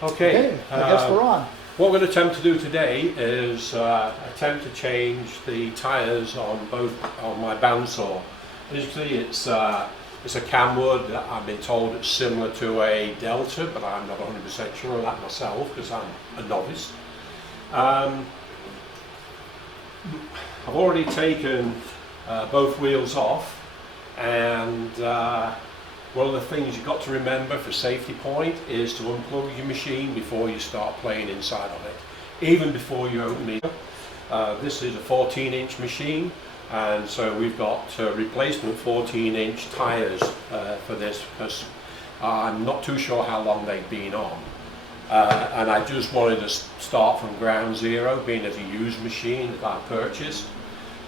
Okay, I guess we're on. what we're going to attempt to do today is attempt to change the tyres on my bandsaw. As you can see, it's a camwood. I've been told it's similar to a Delta, but I'm not 100% sure of that myself because I'm a novice. I've already taken both wheels off, and one of the things you've got to remember for safety point is to unplug your machine before you start playing inside of it, even before you open it. This is a 14-inch machine, and so we've got replacement 14-inch tyres for this because I'm not too sure how long they've been on. And I just wanted to start from ground zero, being as a used machine that I purchased.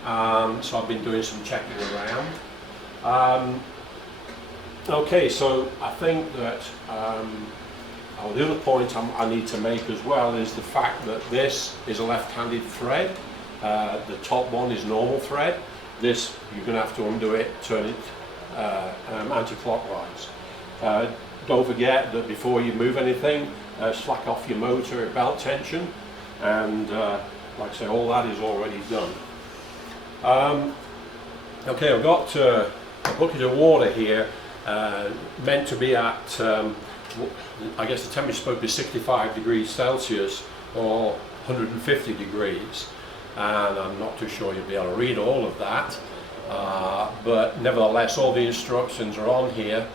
So I've been doing some checking around. Okay, so I think that the other point I need to make as well is the fact that this is a left-handed thread. The top one is normal thread. This, you're going to have to undo it, turn it anti-clockwise. Don't forget that before you move anything, slack off your motor at belt tension, and like I say, all that is already done. Okay, I've got a bucket of water here, meant to be at, I guess the temperature is supposed to be 65 degrees Celsius or 150 degrees, and I'm not too sure you'll be able to read all of that, but nevertheless all the instructions are on here.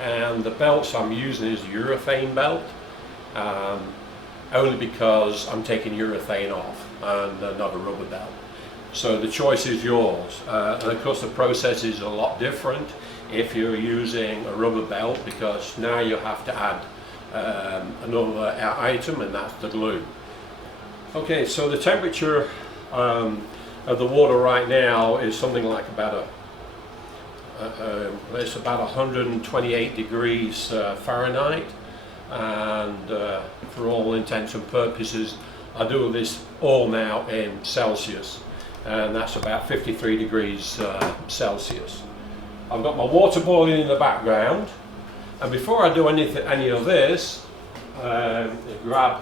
And the belts I'm using is urethane belt, only because I'm taking urethane off and not a rubber belt. So the choice is yours, and of course the process is a lot different if you're using a rubber belt, because now you have to add another item, and that's the glue. Okay, so the temperature of the water right now is something like about it's about 128 degrees Fahrenheit, and for all intents and purposes I do this all now in Celsius, and that's about 53 degrees Celsius. I've got my water boiling in the background, and before I do any of this, I grab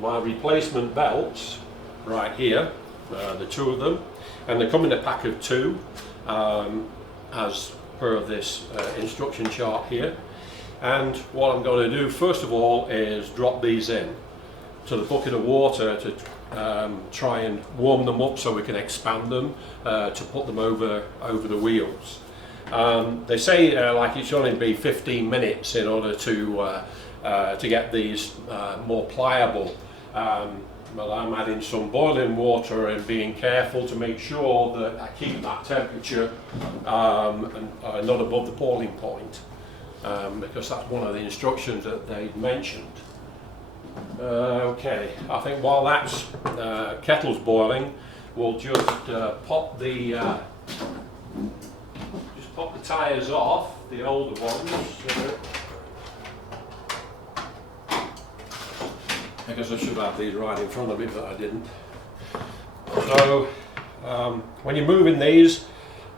my replacement belts right here, the two of them, and they come in a pack of two, as per this instruction chart here. And what I'm going to do first of all is drop these in to the bucket of water to try and warm them up so we can expand them to put them over the wheels. They say like it should only be 15 minutes in order to get these more pliable. Well, I'm adding some boiling water and being careful to make sure that I keep that temperature and not above the boiling point, because that's one of the instructions that they mentioned. Okay, I think while that's kettle's boiling, we'll just pop the tyres off, the older ones. I guess I should have these right in front of me, but I didn't. So when you're moving these,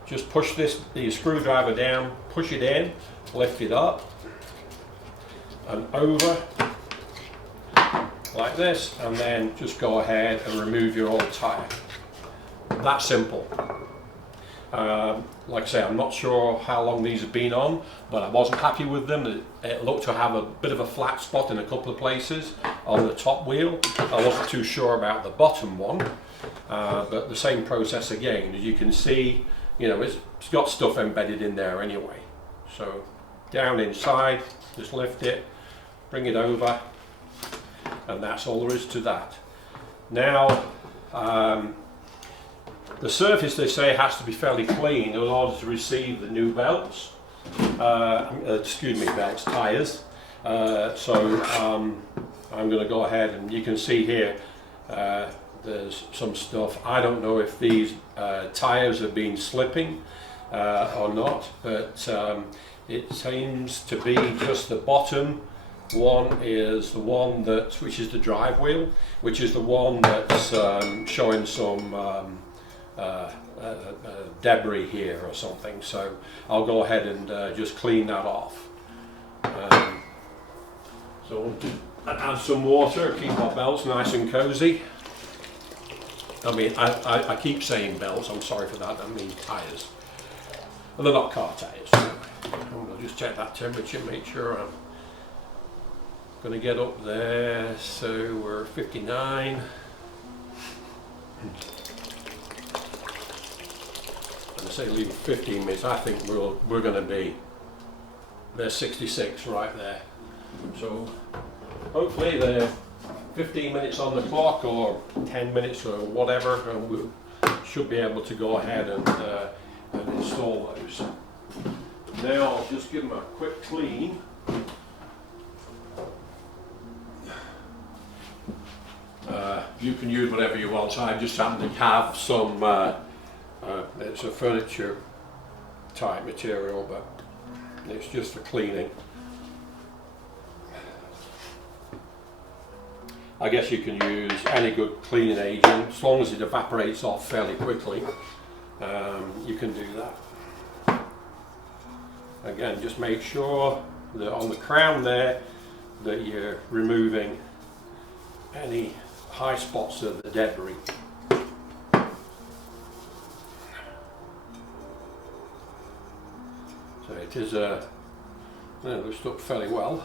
just push the screwdriver down, push it in, lift it up and over like this, and then just go ahead and remove your old tyre. That simple. Like I say, I'm not sure how long these have been on, but I wasn't happy with them. It looked to have a bit of a flat spot in a couple of places on the top wheel. I wasn't too sure about the bottom one, but the same process again. As you can see, you know, it's got stuff embedded in there anyway. So down inside, just lift it, bring it over, and that's all there is to that. Now, the surface, they say, has to be fairly clean in order to receive the new belts. Belts, tyres. So I'm going to go ahead, and you can see here there's some stuff. I don't know if these tyres have been slipping or not, but it seems to be just the bottom one is the one which is the drive wheel, which is the one that's showing some debris here or something. So I'll go ahead and just clean that off. So we'll just add some water, keep our belts nice and cozy. I mean, I keep saying belts, I'm sorry for that, I mean tyres. And they're not car tyres. And we'll just check that temperature, make sure I'm going to get up there. So we're 59. And I say leave 15 minutes, I think we're going to be, there's 66 right there. So hopefully they're 15 minutes on the clock or 10 minutes or whatever, and we should be able to go ahead and install those. Now I'll just give them a quick clean. You can use whatever you want, so I just happen to have some, it's a furniture type material, but it's just for cleaning. I guess you can use any good cleaning agent, as long as it evaporates off fairly quickly. You can do that. Again, just make sure that on the crown there that you're removing any high spots of the debris. So it is it's stuck fairly well.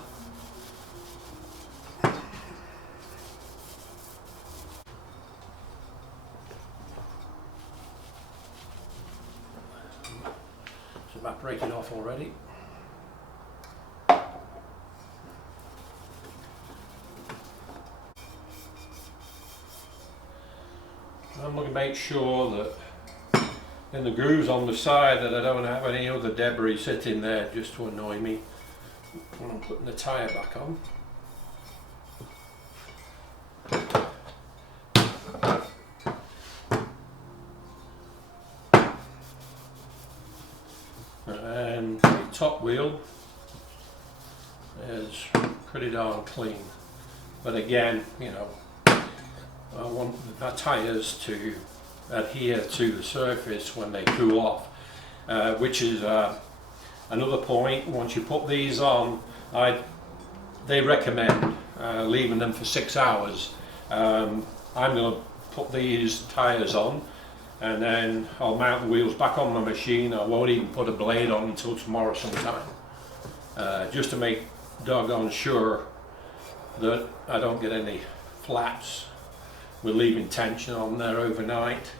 It's evaporating off already. I'm going to make sure that in the grooves on the side that I don't have any other debris sitting there just to annoy me when I'm putting the tyre back on. And the top wheel is pretty darn clean, but again, you know, I want my tyres to adhere to the surface when they cool off, which is another point. Once you put these on, they recommend leaving them for 6 hours. I'm going to put these tyres on and then I'll mount the wheels back on my machine. I won't even put a blade on until tomorrow sometime, just to make doggone sure that I don't get any flaps. We're leaving tension on there overnight,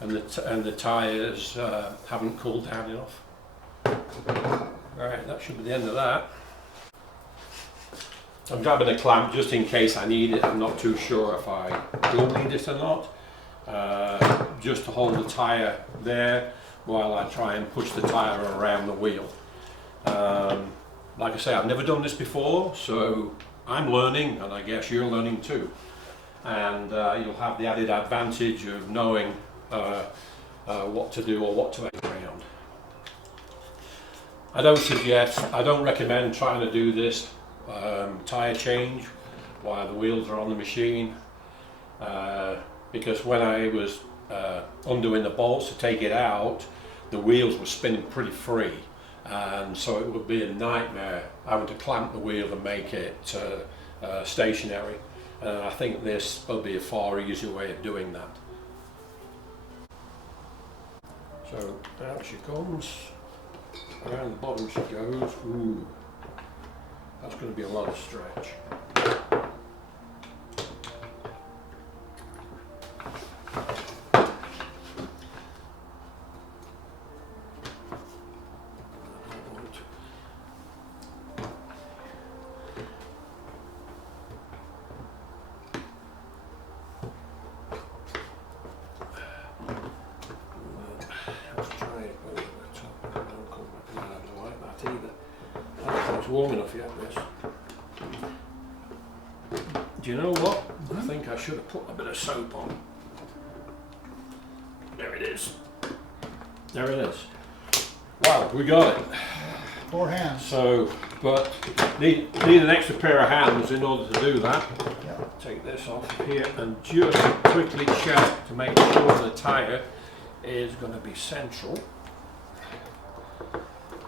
and the tyres haven't cooled down enough. Right, that should be the end of that. I'm grabbing a clamp just in case I need it. I'm not too sure if I will need it or not. Just to hold the tyre there while I try and push the tyre around the wheel. Like I say, I've never done this before, so I'm learning, and I guess you're learning too. And you'll have the added advantage of knowing what to do or what to make around. I don't recommend trying to do this tyre change while the wheels are on the machine, because when I was undoing the bolts to take it out, the wheels were spinning pretty free, and so it would be a nightmare having to clamp the wheel and make it stationary. I think this will be a far easier way of doing that. So out she comes, around the bottom she goes. Ooh, that's going to be a lot of stretch. Warm enough yet, this. Do you know what? I think I should have put a bit of soap on. There it is. There it is. Wow, we got it. 4 hands. So, but need an extra pair of hands in order to do that. Yeah. Take this off here and just quickly check to make sure the tyre is going to be central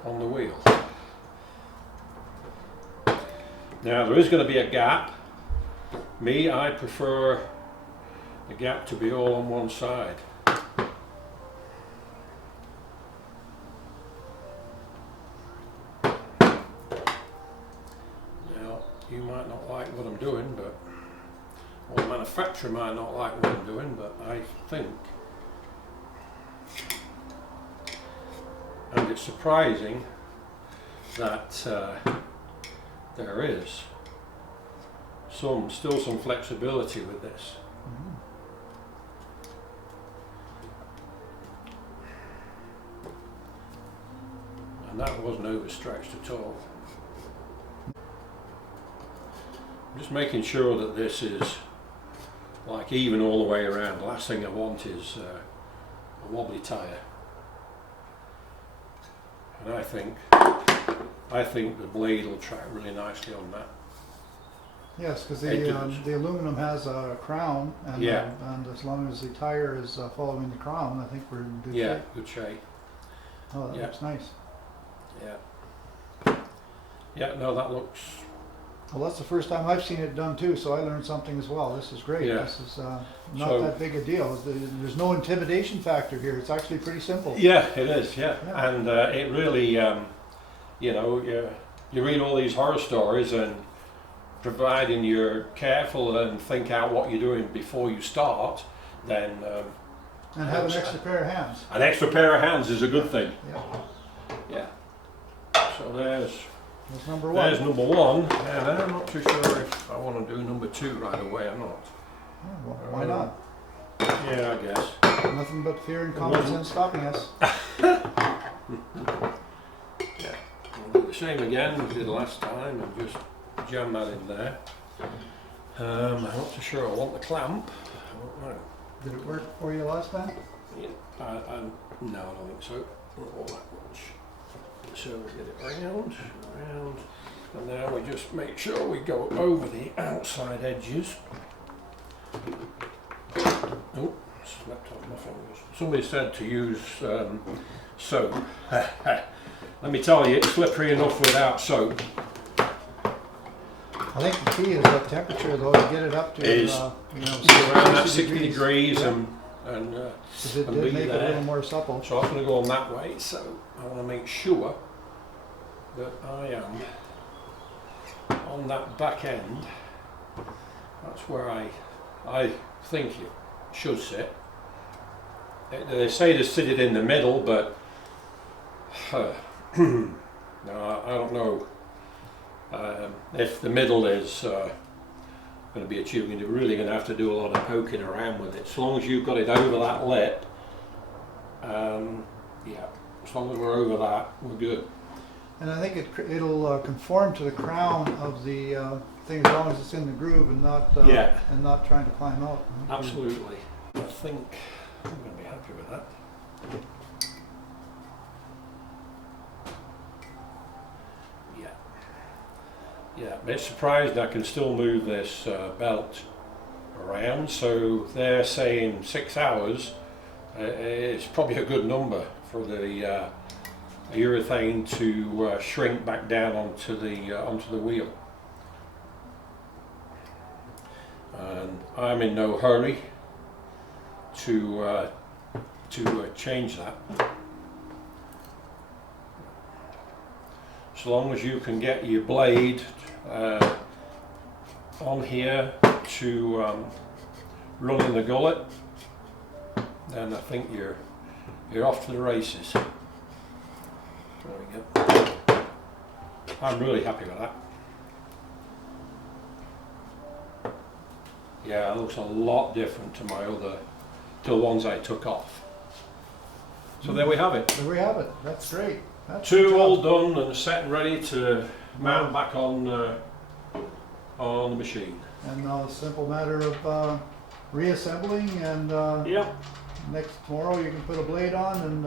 on the wheel. Now there is going to be a gap. Me, I prefer the gap to be all on one side. Now you might not like what I'm doing, but or the manufacturer might not like what I'm doing, but I think, and it's surprising that there is still some flexibility with this. Mm-hmm. And that wasn't overstretched at all. I'm just making sure that this is like even all the way around. The last thing I want is a wobbly tyre. And I think the blade will track really nicely on that. Yes, because the aluminum has a crown, and, and as long as the tire is following the crown, I think we're in good shape. Yeah, good shape. Oh, that looks nice. Yeah. Yeah, no, that looks... Well, that's the first time I've seen it done too, so I learned something as well. This is great. Yeah. This is not that big a deal. There's no intimidation factor here. It's actually pretty simple. Yeah, it is, yeah. And it really, you know, you read all these horror stories, and providing you're careful and think out what you're doing before you start, then... and have an extra pair of hands. An extra pair of hands is a good thing. Yeah. Yeah. So there's number one. There's number one, and I'm not too sure if I want to do number two right away or not. Oh, well, why not? Yeah, I guess. Nothing but fear and common sense stopping us. Yeah. We'll do the same again as we did last time and just jam that in there. I'm not too sure I want the clamp. I don't know. Did it work for you last time? Yeah, no, I don't think so. Not all that much. So we get it round, and now we just make sure we go over the outside edges. Oh, slipped on my fingers. Somebody said to use soap. Let me tell you, it's slippery enough without soap. I think the key is the temperature, though, to get it up to Is around that 60 degrees and it did make it a little more supple. So I'm going to go on that way, so I want to make sure that I am on that back end. That's where I think it should sit. They say to sit it in the middle, but no, I don't know if the middle is going to be achieving. You're really going to have to do a lot of poking around with it. As long as you've got it over that lip, yeah, as long as we're over that, we're good. And I think it'll conform to the crown of the thing as long as it's in the groove and not trying to climb out. Absolutely. I think I'm going to be happy with that. Yeah, a bit surprised I can still move this belt around. So they're saying 6 hours. It's probably a good number for the urethane to shrink back down onto the wheel. And I'm in no hurry to change that. As long as you can get your blade on here to run in the gullet, then I think you're off to the races. There we go. I'm really happy with that. Yeah, it looks a lot different to the ones I took off. So there we have it. There we have it. That's great. That's Two all done and set and ready to mount back on the machine. And now a simple matter of reassembling and tomorrow you can put a blade on and